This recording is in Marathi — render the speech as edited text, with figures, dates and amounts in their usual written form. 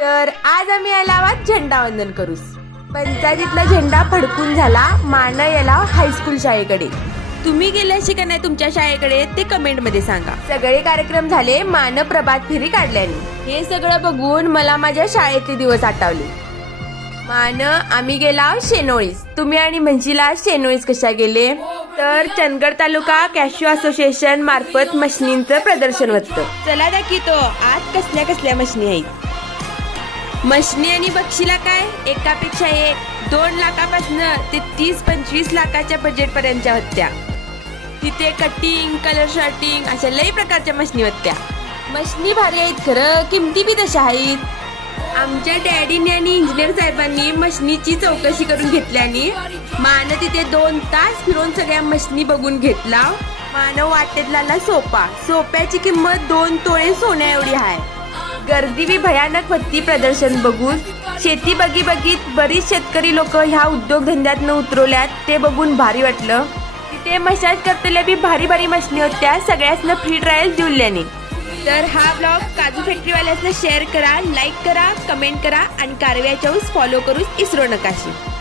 तर आज आम्ही याला आवाज झेंडा वंदन करूस. पंचायतीतला झेंडा फडकून झाला मान याला हायस्कूल शाळेकडे. तुम्ही गेले अशी का नाही तुमच्या शाळेकडे ते कमेंट मध्ये सांगा. सगळे कार्यक्रम झाले, मान प्रभात फेरी काढल्याने. हे सगळं बघून मला माझ्या शाळेतले दिवस आठवले. मान आम्ही गेला शेनोळीस. तुम्ही आणि मंजिला शेनोळीस कशा गेले? तर चंदगड तालुका कॅश्यू असोसिएशन मार्फत मशनींचं प्रदर्शन होतं. चला दाखवतो आज कसल्या कसल्या मशनी आहेत. मशनी आणि बक्षीला काय एकापेक्षा एक 2 लाखापासून ते 30-25 लाखाच्या बजेट पर्यंतच्या होत्या. तिथे कटिंग, कलर शर्टिंग अशा लई प्रकारच्या मशनी होत्या. मशनी भारी आहेत खरं, किमती बी तशा आहेत. आमच्या डॅडीने आणि इंजिनियर साहेबांनी मशनीची चौकशी करून घेतल्याने मान तिथे 2 तास फिरून सगळ्या मशनी बघून घेतला. मान वाटेतला सोप्याची किंमत 2 तोळे सोन्या एवढी आहे. गर्दी बी भयानक होती प्रदर्शन बघून. शेती बघीत बरीच शेतकरी लोक ह्या उद्योगधंद्यात उतरवल्यात ते बघून भारी वाटलं. तिथे मशाज करतल्या बी भारी भारी मशनी होत्या, सगळ्यासना फ्री ट्रायल दिल्याने. तर हा ब्लॉग काजू फॅक्टरीवाल्यासना शेअर करा, लाईक करा, कमेंट करा आणि कारव्याच्या फॉलो करूच इसरू नकाशी.